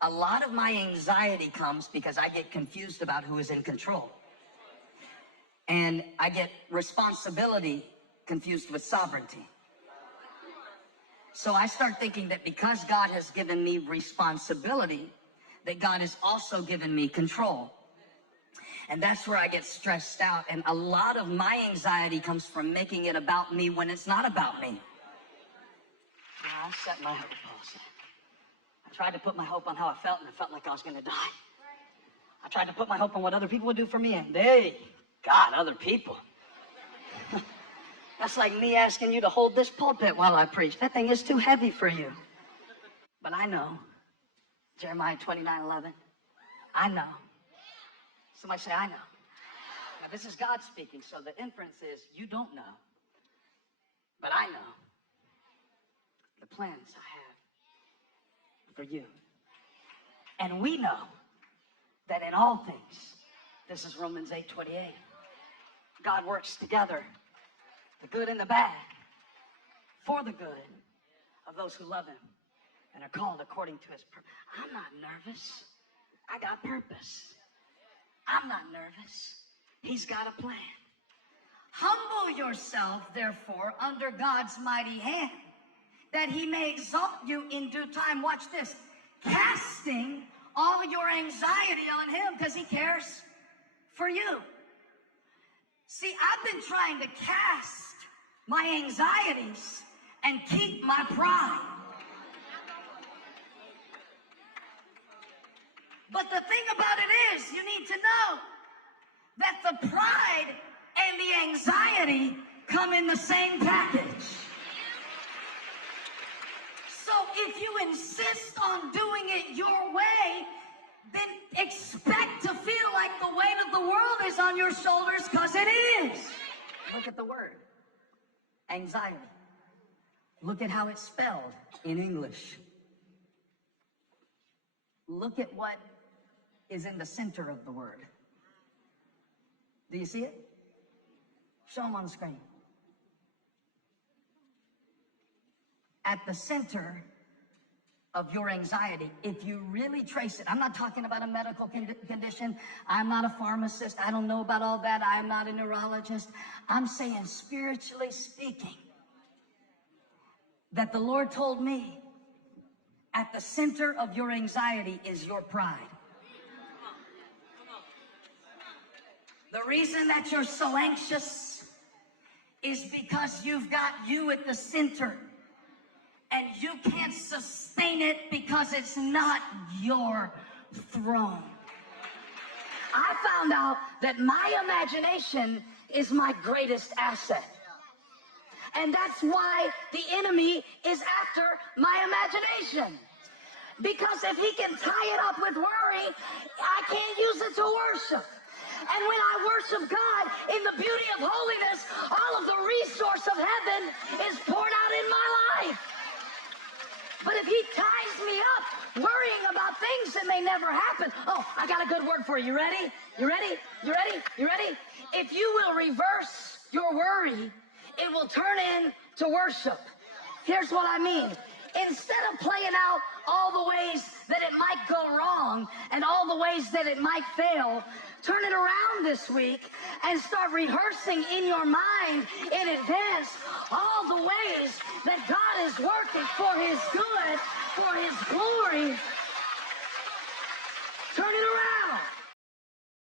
A lot of my anxiety comes because I get confused about who is in control. And I get responsibility confused with sovereignty. So I start thinking that because God has given me responsibility, that God has also given me control. And that's where I get stressed out. And a lot of my anxiety comes from making it about me when it's not about me. I set my hope also. I tried to put my hope on how I felt, and I felt like I was going to die. I tried to put my hope on what other people would do for me, and God, other people. That's like me asking you to hold this pulpit while I preach. That thing is too heavy for you. But I know. Jeremiah 29:11. I know. Somebody say, I know. Now, this is God speaking, so the inference is you don't know. But I know the plans I have for you. And we know that in all things, this is Romans 8:28, God works together, the good and the bad, for the good of those who love him and are called according to his purpose. I'm not nervous. I got purpose. I'm not nervous. He's got a plan. Humble yourself, therefore, under God's mighty hand, that he may exalt you in due time. Watch this. Casting all your anxiety on him because he cares for you. See, I've been trying to cast my anxieties and keep my pride. But the thing about it is, you need to know that the pride and the anxiety come in the same package. So if you insist on doing it your way, then expect to feel like the weight of the world is on your shoulders, because it is. Look at the word, anxiety. Look at how it's spelled in English. Look at what is in the center of the word. Do you see it? Show them on the screen. At the center of your anxiety, if you really trace it, I'm not talking about a medical condition. I'm not a pharmacist. I don't know about all that. I'm not a neurologist. I'm saying, spiritually speaking, that the Lord told me at the center of your anxiety is your pride. The reason that you're so anxious is because you've got you at the center, and you can't sustain it because it's not your throne. I found out that my imagination is my greatest asset. And that's why the enemy is after my imagination. Because if he can tie it up with worry, I can't use it to worship. And when I worship God in the beauty of holiness, all of the resource of heaven is poured out in my life. But if he ties me up worrying about things that may never happen, oh, I got a good word for you. You ready? You ready? You ready? You ready? If you will reverse your worry, it will turn into worship. Here's what I mean. Instead of playing out all the ways that it might go wrong and all the ways that it might fail, turn it around this week and start rehearsing in your mind in advance all the ways that God is working for his good, for his glory,